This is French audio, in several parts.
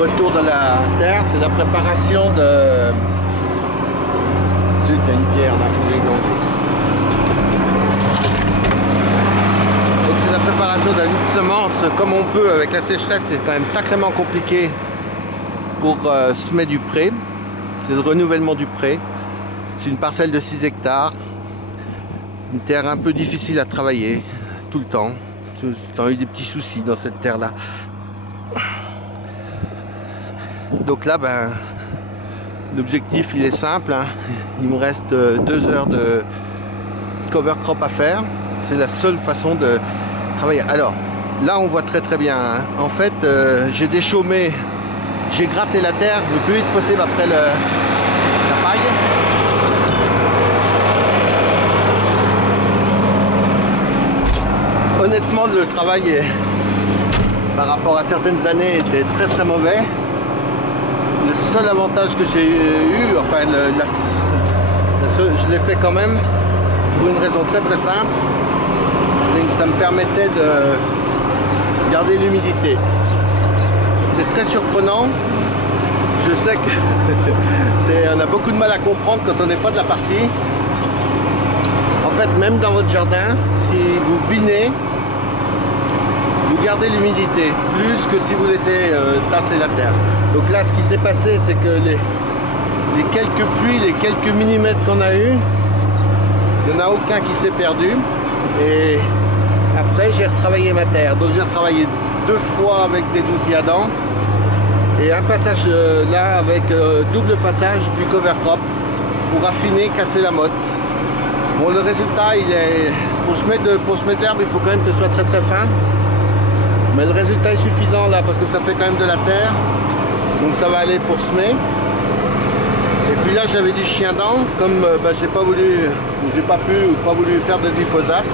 retour de la terre, c'est la préparation de... Zut, il y a une pierre là, il faut l'églancer. Donc c'est la préparation d'un lit de semences comme on peut avec la sécheresse, c'est quand même sacrément compliqué pour semer du pré. C'est le renouvellement du pré. C'est une parcelle de 6 hectares. Une terre un peu difficile à travailler tout le temps. J'ai eu des petits soucis dans cette terre là. Donc là, ben, l'objectif il est simple, hein. Il me reste 2 heures de cover crop à faire. C'est la seule façon de travailler. Alors là on voit très bien, hein. En fait j'ai déchaumé, j'ai gratté la terre le plus vite possible après la paille. Honnêtement le travail est, par rapport à certaines années, était très mauvais. Le seul avantage que j'ai eu, enfin je l'ai fait quand même pour une raison très simple, c'est que ça me permettait de garder l'humidité. C'est très surprenant. Je sais que on a beaucoup de mal à comprendre quand on n'est pas de la partie. En fait, même dans votre jardin, si vous binez, vous gardez l'humidité plus que si vous laissez tasser la terre. Donc là, ce qui s'est passé, c'est que les quelques pluies, les quelques millimètres qu'on a eu, il n'y en a aucun qui s'est perdu. Et après, j'ai retravaillé ma terre. Donc j'ai retravaillé 2 fois avec des outils à dents et un passage là avec double passage du cover crop pour affiner, casser la motte. Bon, le résultat, il est pour se mettre l'herbe, il faut quand même que ce soit très fin. Mais le résultat est suffisant là parce que ça fait quand même de la terre. Donc ça va aller pour semer. Et puis là j'avais du chien dent, comme j'ai pas voulu, j'ai pas pu ou pas voulu faire de glyphosate,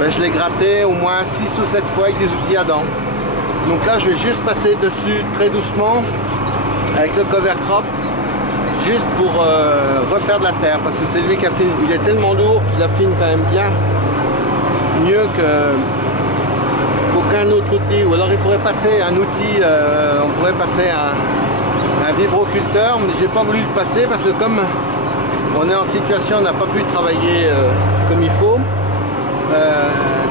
je l'ai gratté au moins 6 ou 7 fois avec des outils à dents. Donc là je vais juste passer dessus très doucement avec le cover crop, juste pour refaire de la terre, parce que c'est lui qui affine. Il est tellement lourd qu'il affine quand même bien, mieux qu'aucun autre outil. Ou alors il faudrait passer un outil, on pourrait passer un vibroculteur, mais j'ai pas voulu le passer parce que comme on est en situation, on n'a pas pu travailler comme il faut,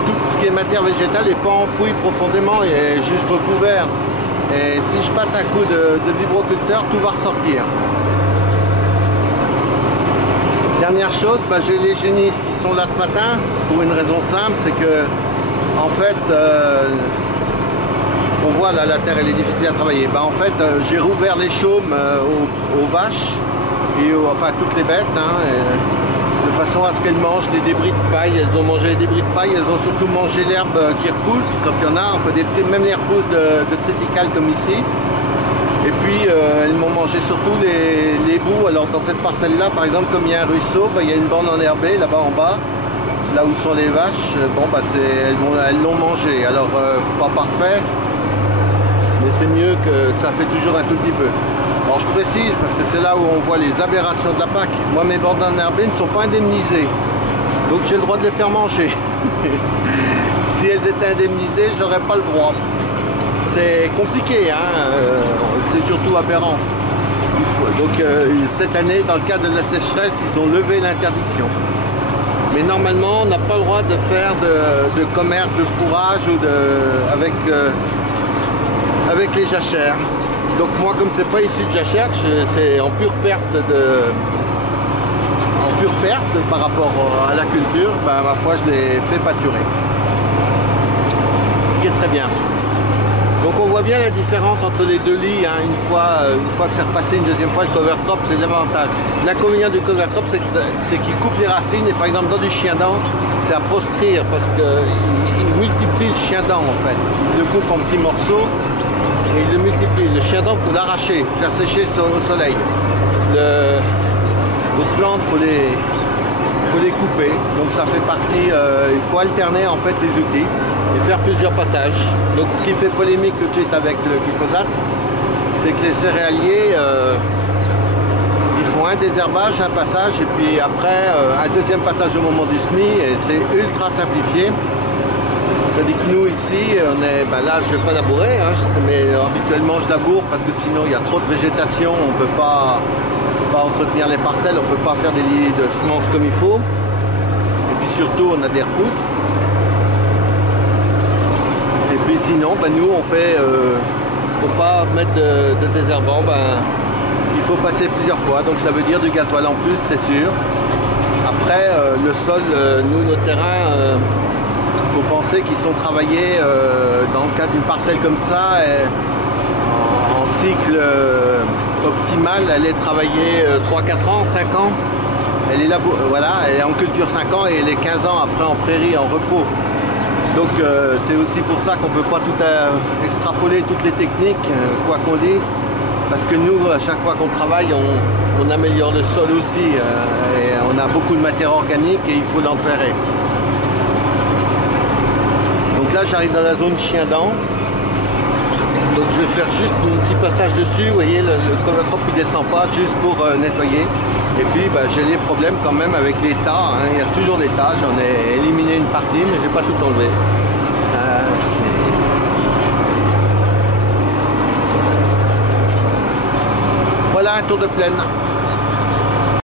tout ce qui est matière végétale n'est pas enfoui profondément, il est juste recouvert. Et si je passe un coup de vibroculteur, tout va ressortir. Dernière chose, j'ai les génisses qui sont là ce matin pour une raison simple, c'est que en fait on voit là la terre elle est difficile à travailler. En fait j'ai rouvert les chaumes aux vaches et enfin toutes les bêtes, hein, de façon à ce qu'elles mangent les débris de paille. Elles ont mangé les débris de paille, elles ont surtout mangé l'herbe qui repousse quand il y en a, enfin même les repousses de triticale comme ici. Et puis elles m'ont mangé surtout les boues. Alors dans cette parcelle là par exemple, comme il y a un ruisseau, il y a une bande enherbée là-bas en bas, là où sont les vaches. Elles l'ont mangé. Alors pas parfait, mais c'est mieux que ça fait toujours un tout petit peu. Alors je précise parce que c'est là où on voit les aberrations de la PAC. Moi mes bandes enherbées ne sont pas indemnisées, donc j'ai le droit de les faire manger. Si elles étaient indemnisées, j'aurais pas le droit. C'est compliqué, hein, c'est surtout aberrant. Donc cette année, dans le cadre de la sécheresse, ils ont levé l'interdiction. Mais normalement, on n'a pas le droit de faire de commerce de fourrage ou avec les jachères. Donc moi, comme c'est pas issu de jachère, c'est en pure perte par rapport à la culture, ma foi, je l'ai fait pâturer. Ce qui est très bien. Donc on voit bien la différence entre les deux lits, hein. Une fois que c'est repassé une deuxième fois, le cover crop, c'est l'avantage. L'inconvénient du cover crop, c'est qu'il coupe les racines, et par exemple dans du chien dent, c'est à proscrire parce qu'il multiplie le chien dent en fait. Il le coupe en petits morceaux et il le multiplie. Le chien dent, il faut l'arracher, faire sécher au soleil. Les plantes, il faut les couper, donc ça fait partie, il faut alterner en fait les outils et faire plusieurs passages. Donc ce qui fait polémique tout de suite avec le glyphosate, c'est que les céréaliers ils font un désherbage, un passage et puis après un deuxième passage au moment du semis, et c'est ultra simplifié. Tandis que nous ici, là je ne vais pas labourer, hein, mais habituellement je laboure parce que sinon il y a trop de végétation, on ne peut pas entretenir les parcelles, on ne peut pas faire des lits de semences comme il faut. Et puis surtout on a des repousses. Et puis sinon, nous on fait, pour pas mettre de désherbant, il faut passer plusieurs fois, donc ça veut dire du gasoil en plus, c'est sûr. Après, le sol, nous, nos terrains, il faut penser qu'ils sont travaillés dans le cas d'une parcelle comme ça, en cycle optimal, elle est travaillée 3-4 ans, 5 ans. Elle est là, voilà, elle est en culture 5 ans et elle est 15 ans après en prairie, en repos. Donc c'est aussi pour ça qu'on ne peut pas tout extrapoler toutes les techniques, quoi qu'on dise. Parce que nous, à chaque fois qu'on travaille, on améliore le sol aussi. Et on a beaucoup de matière organique et il faut l'enterrer. Donc là, j'arrive dans la zone chien-dent. Donc je vais faire juste un petit passage dessus. Vous voyez, le cover-crop il descend pas, juste pour nettoyer. Et puis j'ai des problèmes quand même avec les tas. Hein. Il y a toujours des tas. J'en ai éliminé une partie, mais je n'ai pas tout enlevé. Voilà un tour de plaine.